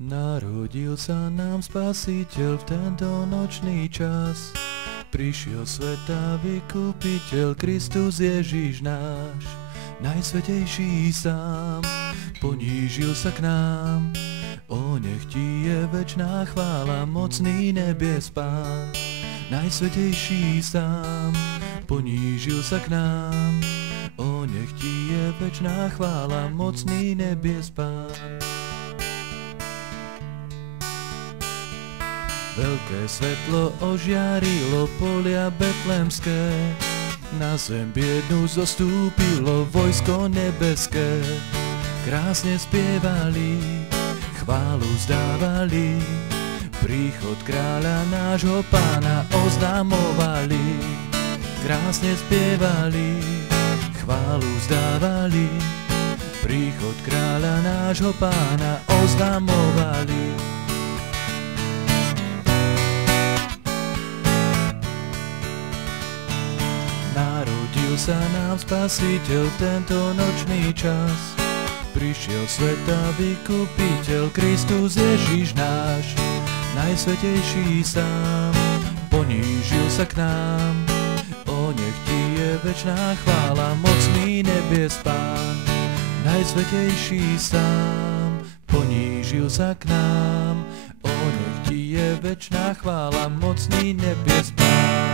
Narodil sa nám Spasiteľ v tento nočný čas. Prišiel sveta vykupiteľ, Kristus Ježiš náš. Najsvätejší sám, ponížil sa k nám. O nech ti je večná chvála, mocný nebies Pán. Najsvätejší sám, ponížil sa k nám. O nech ti je večná chvála, mocný nebies Pán. Veľké svetlo ožiarilo polia betlémske, na zem biednu zostúpilo vojsko nebeské. Krásne spievali, chválu vzdávali, príchod kráľa nášho Pána oznamovali. Krásne spievali, chválu vzdávali, príchod kráľa nášho Pána oznamovali. Narodil sa nám Spasiteľ v tento nočný čas. Prišiel sveta vykupiteľ, Kristus Ježiš náš. Najsvätejší sám, ponížil sa k nám. O nech ti je večná chvála, mocný nebies Pán. Najsvätejší sám, ponížil sa k nám. O nech ti je večná chvála, mocný nebies Pán.